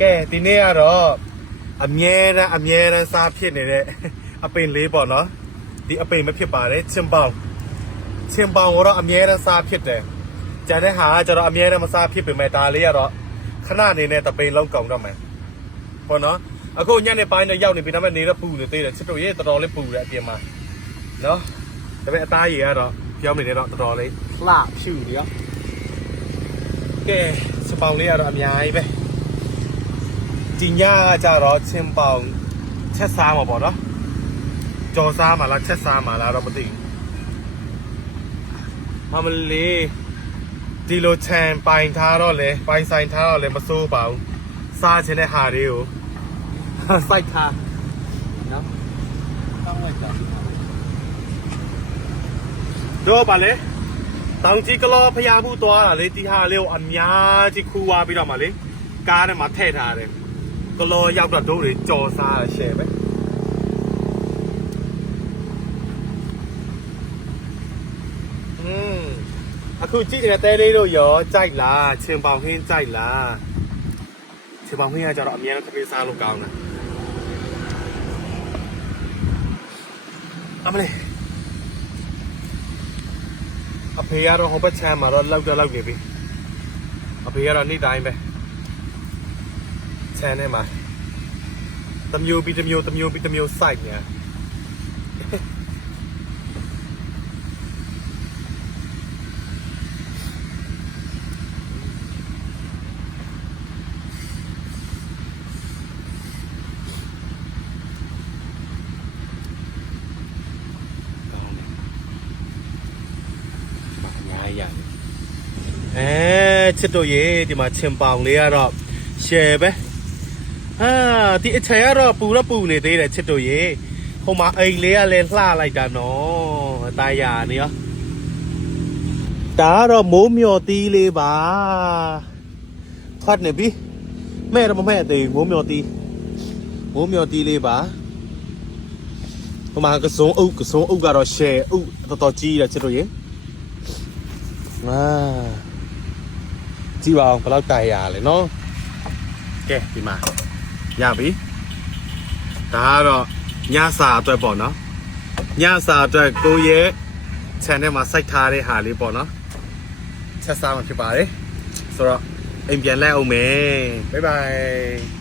ကဲဒီနေ့ကတော့အမြဲတမ်းအမြဲတမ်းစားဖြစ်နေတဲ့အပင်လေးပေါ့နော်ဒီအပင်မဖြစ်ပါတယ်ချင်းပေါင်ချင်းပေါင်ကတော့အမြဲတမ်းစားဖြစ်တယ်ကျန်တဲ့ဟာကကျတော့အမြဲတမ်းမစားဖြစ်ပေမဲ့ဒါလေးကတော့ခဏအနေနဲ့တပိန်လုံးကုန်တော့မယ်ပေါ့နော်အခုညနေပိုင်းတော့ရောက်နေပြီဒါပေမဲ့နေတော့ပူနေသေးတယ်ချစ်တို့ရေတော်တော်လေးပူတယ်အပြင်မှာနော်ဒါပေမဲ့အသားရည်ကတော့ပြောနေတယ်တော့တော်တော်လေးလှဖြူနေရောကဲစပောင်လေးကတော့အများကြီးပဲ ဒီညကကြတော့ချင်းပေါင်ချက်စားမှာပေါ့နော်ကြော်စားမှာလားချက်စားမှာလားတော့မသိဘူးမမလေးဒီလိုချန်ပိုင်ထားတော့လေပိုင်ဆိုင်ထားတော့လေမစိုးပါဘူးစားခြင်းတဲ့ဟာတွေကိုစိုက်ထားနော်တောင်းလိုက်တာတော့ပါလေတောင်ကြီးကလောဖျားမှုသွားတာလေဒီဟာလေးကိုအများကြီးခူးသွားပြီးတော့မှလေကားထဲမှာထည့်ထားတယ် ကလောရောက်တော့တို့တွေကြော်စားရရှယ်ပဲอืมအခုကြည့်နေတဲ့တဲလေးတို့ရောကြိုက်လားချင်ပေါင်ဟင်းကြိုက်လားချင်ပေါင်ဟင်းကကြတော့အများနဲ့ခပြေးစားလို့ကောင်းတယ်အမလေးအဖေကတော့ဟိုဘက်ချမ်းမှာတော့လောက်တော့လောက်နေပြီအဖေကတော့နေ့တိုင်းပဲ ချမ်းထဲမှာတစ်မျိုးပြီးတစ်မျိုးတစ်မျိုးပြီးတစ်မျိုးစိုက်ညာကောင်းတယ်မအများကြီးရတယ်အဲချစ်တို့ရေဒီမှာချင်ပေါင်လေးကတော့ရှယ်ပဲ ဟာဒီအချေကတော့ပူတော့ပူနေသေးတယ်ချစ်တို့ရေဟိုမှာအိမ်လေးကလည်းလှလိုက်တာနော်အသားရနေရောဒါကတော့မိုးမျော်တီးလေးပါထွက်နေပြီမဲ့တော့မမဲ့သေးဘူးမိုးမျော်တီးမိုးမျော်တီးလေးပါဟိုမှာကစုံအုပ်ကစုံအုပ်ကတော့ရှယ်အုပ်တော်တော်ကြီးတယ်ချစ်တို့ရေအာကြည့်ပါအောင်ဘယ်လောက်တိုင်ရလဲနော်ကဲဒီမှာ ရပြီဒါကတော့ညစာအတွက်ပေါ့နော်ညစာအတွက်ကိုယ့်ရဲ့ channel မှာစိုက်ထားတဲ့ဟာလေးပေါ့နော်ချက်စားမှာဖြစ်ပါတယ်ဆိုတော့အိမ်ပြန်လဲအောင်မယ် bye bye